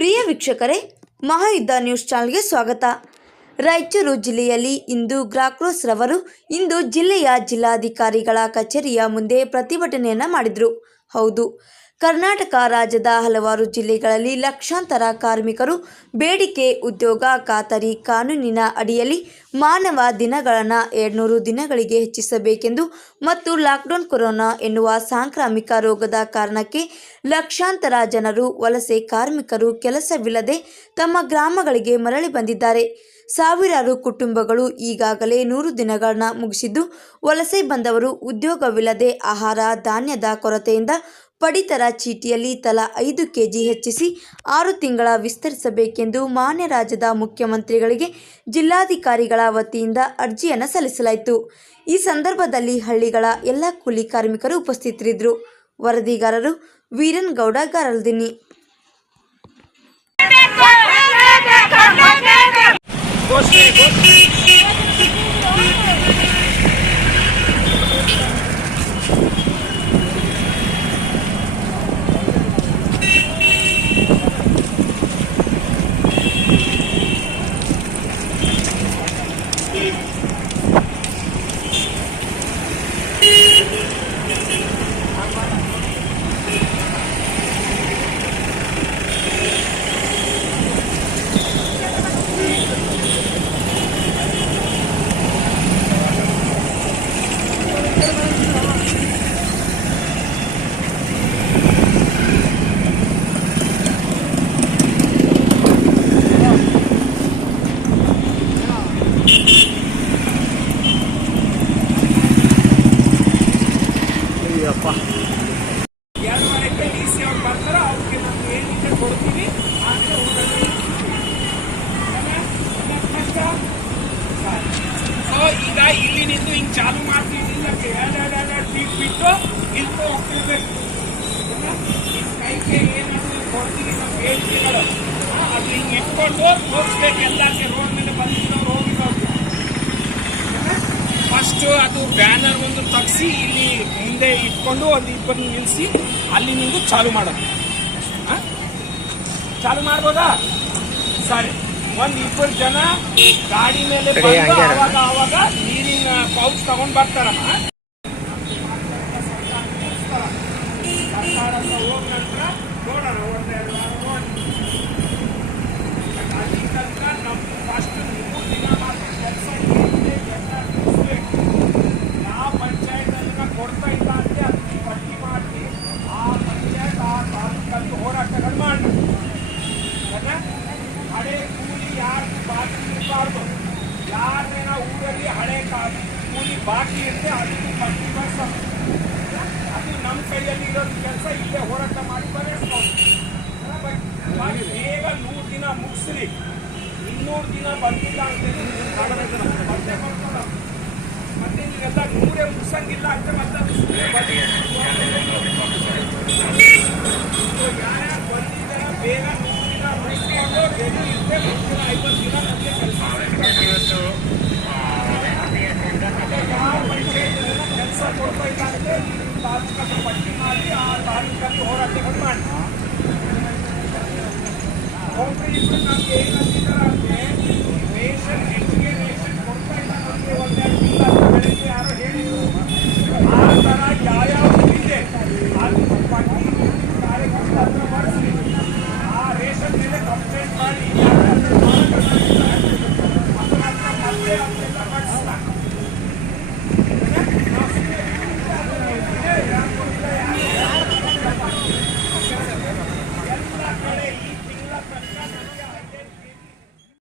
ಪ್ರಿಯ ವೀಕ್ಷಕರೇ, ಮಹಾಯುದ್ಧ ನ್ಯೂಸ್ ಚಾನಲ್ಗೆ ಸ್ವಾಗತ. ರಾಯಚೂರು ಜಿಲ್ಲೆಯಲ್ಲಿ ಇಂದು ಗ್ರಾಕ್ರೋಸ್ ರವರು ಇಂದು ಜಿಲ್ಲೆಯ ಜಿಲ್ಲಾಧಿಕಾರಿಗಳ ಕಚೇರಿಯ ಮುಂದೆ ಪ್ರತಿಭಟನೆಯನ್ನು ಮಾಡಿದರು. ಹೌದು ಕರ್ನಾಟಕ ರಾಜ್ಯದ ಹಲವಾರು ಜಿಲ್ಲೆಗಳಲ್ಲಿ ಲಕ್ಷಾಂತರ ಕಾರ್ಮಿಕರು ಬೇಡಿಕೆ ಉದ್ಯೋಗ ಖಾತರಿ ಕಾನೂನಿನ ಅಡಿಯಲ್ಲಿ ಮಾನವ ದಿನಗಳನ್ನು ಎರಡ್ನೂರು ದಿನಗಳಿಗೆ ಹೆಚ್ಚಿಸಬೇಕೆಂದು ಮತ್ತು ಲಾಕ್ಡೌನ್ ಕೊರೋನಾ ಎನ್ನುವ ಸಾಂಕ್ರಾಮಿಕ ರೋಗದ ಕಾರಣಕ್ಕೆ ಲಕ್ಷಾಂತರ ಜನರು ವಲಸೆ ಕಾರ್ಮಿಕರು ಕೆಲಸವಿಲ್ಲದೆ ತಮ್ಮ ಗ್ರಾಮಗಳಿಗೆ ಮರಳಿ ಬಂದಿದ್ದಾರೆ. ಸಾವಿರಾರು ಕುಟುಂಬಗಳು ಈಗಾಗಲೇ ನೂರು ದಿನಗಳನ್ನ ಮುಗಿಸಿದ್ದು, ವಲಸೆ ಬಂದವರು ಉದ್ಯೋಗವಿಲ್ಲದೆ ಆಹಾರ, ಧಾನ್ಯದ ಕೊರತೆಯಿಂದ ಪಡಿತರ ಚೀಟಿಯಲ್ಲಿ ತಲಾ ಐದು ಕೆಜಿ ಹೆಚ್ಚಿಸಿ ಆರು ತಿಂಗಳ ವಿಸ್ತರಿಸಬೇಕೆಂದು ಮಾನ್ಯ ರಾಜ್ಯದ ಮುಖ್ಯಮಂತ್ರಿಗಳಿಗೆ ಜಿಲ್ಲಾಧಿಕಾರಿಗಳ ವತಿಯಿಂದ ಅರ್ಜಿಯನ್ನು ಸಲ್ಲಿಸಲಾಯಿತು. ಈ ಸಂದರ್ಭದಲ್ಲಿ ಹಳ್ಳಿಗಳ ಎಲ್ಲ ಕೂಲಿ ಕಾರ್ಮಿಕರು ಉಪಸ್ಥಿತರಿದ್ದರು. ವರದಿಗಾರರು ವೀರನ್ ಗೌಡ ಎಲ್ಲಕ್ಕೆ ರೋಡ್ ಮೇಲೆ ಬಂದಿದ್ದವ್ರು ಫಸ್ಟ್ ಅದು ಬ್ಯಾನರ್ ಒಂದು ತಗ್ಸಿ ಇಲ್ಲಿ ಮುಂದೆ ಇಟ್ಕೊಂಡು ಒಂದು ಇಬ್ಬರು ನಿಲ್ಲಿಸಿ ಅಲ್ಲಿ ನಿಂದು ಚಾಲು ಮಾಡೋದು? ಚಾಲು ಮಾಡ್ಬೋದಾ? ಸರಿ. ಒಂದ್ ಇಬ್ಬರು ಜನ ಗಾಡಿ ಮೇಲೆ ಬಂದು ಅವಾಗ ಅವಾಗ ನೀರಿನ ಪೌಚ್ ತಗೊಂಡ್ ಬರ್ತಾರಮ್ಮ. ಕೂಲಿ ಬಾಕಿ ಇರುತ್ತೆ ಅದಕ್ಕೆ ಪಟ್ಟಿ ಬರ್ಸೋದು ಅದು ನಮ್ಮ ಕೈಯಲ್ಲಿ ಇರೋದು ಕೆಲಸ ಇಲ್ಲೇ ಹೋರಾಟ ಮಾಡಿ ಬರೆಸ್ಬೋದು. ಬೇಗ ನೂರು ದಿನ ಮುಗಿಸ್ರಿ. ಇನ್ನೂರು ದಿನ ಬಂದಿಲ್ಲ ಅಂತೇಳಿ ಮತ್ತೆ ಮಾಡ್ಕೊಳ್ಳೋ. ಮತ್ತೆ ನೀವೆಲ್ಲ ನೂರೇ ಮುಗಿಸಂಗಿಲ್ಲ ಅಂತ ಮತ್ತೆ ಅದು ಸುಮ್ನೆ ಬನ್ನಿ. ಇದು ಯಾರ್ಯಾರು ಬಂದಿದ್ದಾರ ಬೇಗ ನೂರು ದಿನ ಮುಗಿಸ್ಕೊಂಡು ರೆಡಿ ಇರುತ್ತೆ ಮುಂದಿನ ಐವತ್ತು ದಿನ ನಮಗೆ ಕೆಲಸ ಯಾರು ಪಂಚಾಯತ್ ಕೆಲಸ ಕೊಡ್ತಾ ಇಲ್ಲ ಅಂದ್ರೆ ನೀವು ತಾಲೂಕನ್ನು ಪಟ್ಟಿ ಮಾಡಿ ಆ ತಾಲೂಕಲ್ಲಿ ಹೋರಾಟಗಳು ಮಾಡಿ ಒಬ್ಬರಿಬ್ರು ನಮ್ಗೆ ಏನಂತಿದ್ದಾರೆ ಅಂದ್ರೆ ರೇಷನ್ ಕೊಡ್ತಾ ಇಲ್ಲ ನಮಗೆ ಒಂದೆರಡು